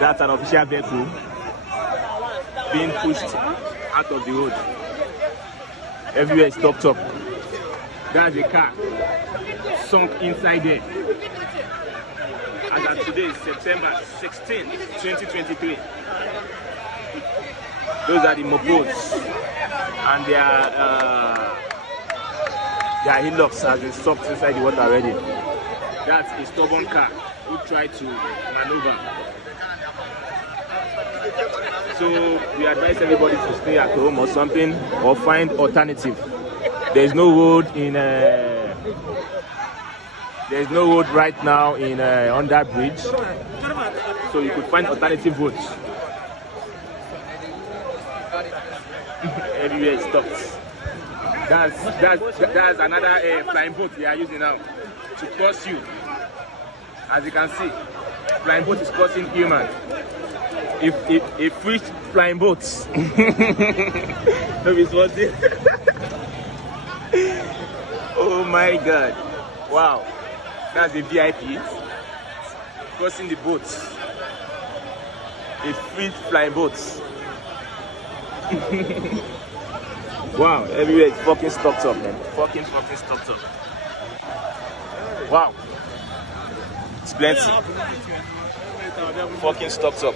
That's an official vehicle being pushed out of the road. Everywhere is stopped up. That's a car sunk inside there. As of today is September 16, 2023. Those are the mopeds, and their hillocks has been sucked inside the water already. That's a stubborn car who tried to maneuver. So we advise everybody to stay at home or something, or find alternative. There's no road in. There's no road right now in on that bridge, so you could find alternative routes. Everywhere is stopped. That's another flying boat they are using now to cross you. As you can see, flying boat is crossing human. If free flying boats. No, it's what it. Oh my God! Wow, that's the VIP crossing the boats. A free flying boats. Wow, everywhere is fucking stocked up, man. Fucking stocked up. Wow. It's plenty. Fucking stocked up.